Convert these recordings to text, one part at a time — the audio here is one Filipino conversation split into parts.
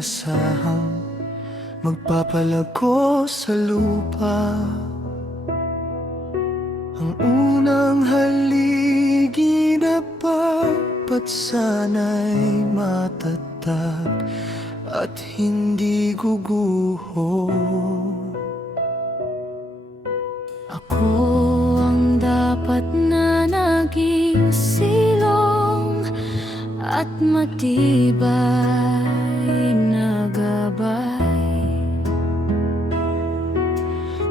inasahang magpapalago sa lupa. Ang unang haligi dapat sana'y matatag at hindi guguho. Ako ang dapat na naging silong at matibay na gabay.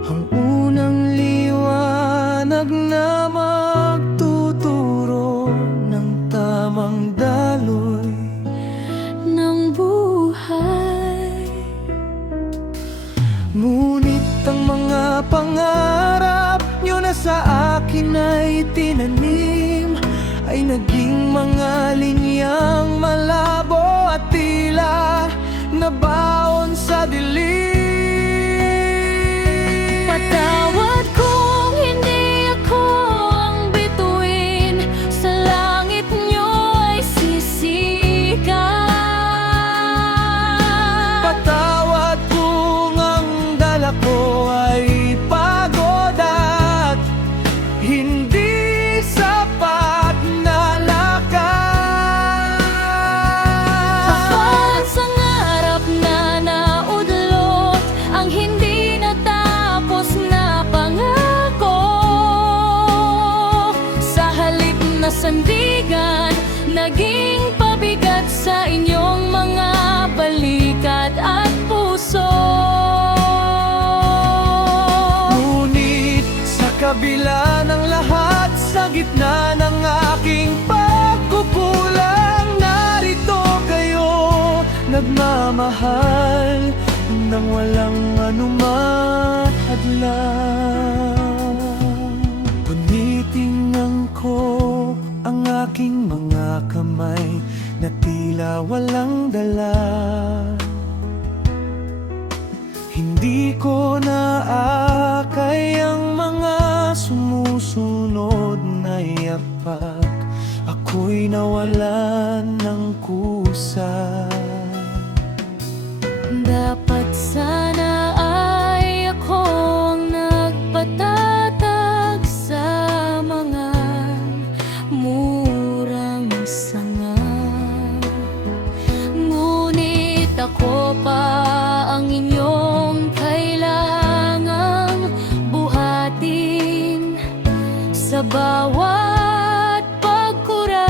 Ang unang liwanag na magtuturo ng tamang daloy ng buhay. Ngunit ang mga pangarap nyo na sa akin ay tinanim ay naging mga linyang malabo at tila nabaon sa dilim. Patawad kung hindi ako ang bituin, sa langit nyo ay sisikat. Patawad kung ang dala ko ay pagod at hindi sapat na lakas. Sapat sa ngarap na naudlot, ang hindi natapos na pangako. Sa halip na sandigan, naging pabigat sa inyong mga balikat at puso. Ngunit sa kabila ng lahat, sa gitna ng aking pagkukulang, narito kayo nagmamahal nang walang anuman hadlang. Tinitingnan ko ang aking mga kamay na tila walang dala. Hindi ko naakay ang mga sumusunod na yapak. Ako'y nawalan ng kusa. Dapat sana ay ako ang nagpatatag sa mga murang sanga. Ngunit ako pa ang inyong kailangang buhatin sa bawat pagkurap.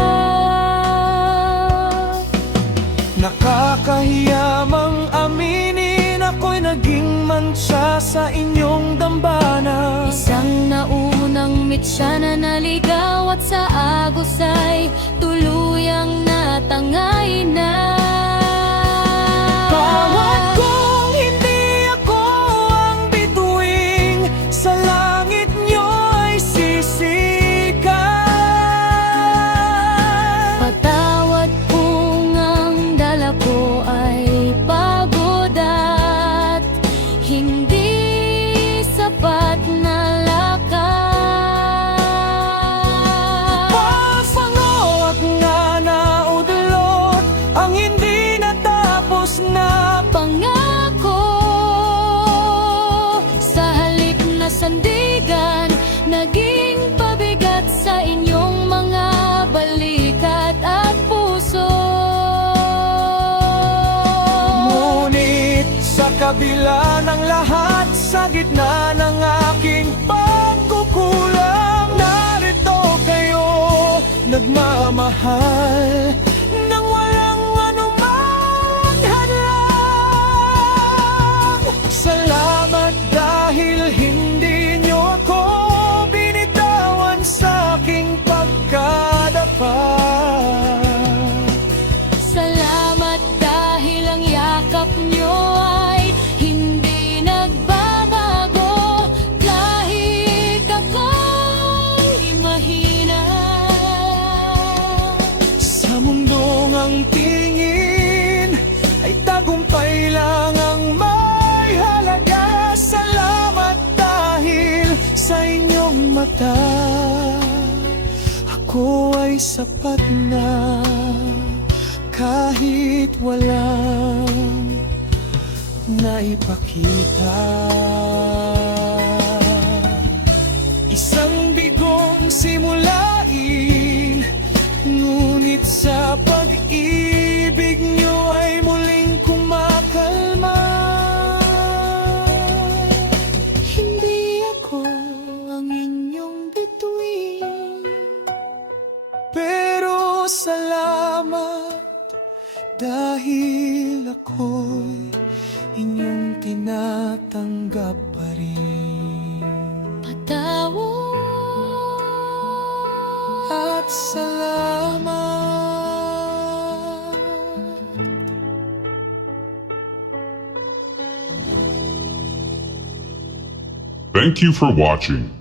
Nakakahiyamang aminin, ako'y naging mansa sa inyong dambana. Isang naunang mitsa na naligaw at sa agos ay tuluyang natangay na. Bawat kung hindi ako ang bituing, sa langit nyo ay sisikat. Patawad kung ang dala ko ay pagod at hindi sapat na lakas. Pasango at nga naudlot ang hindi natapos na Pangako sa halip na sandigan, naging pabigat sa inyong mga balikat at puso. ngunit sa kabila ng lahat, sa gitna ng aking pagkukulang, narito kayo nagmamahal nang walang anumang hadlang. Salamat dahil hindi nyo ako binitawan sa aking pagkadapat. Salamat dahil ang yakap nyo ay hindi nagbabago kahit ako'y mahina. Sa mundong ang tingin ay tagumpay lang ang may halaga. Salamat dahil sa inyong mata ako ay sapat na kahit walang maipakita. Isang bigong simulain, ngunit sa pag-ibig nyo ay muling kumakalma. Hindi ako ang inyong bituin, pero salamat dahil ako'y inyong tinatanggap pa rin. Patawad At salamat. Thank you for watching.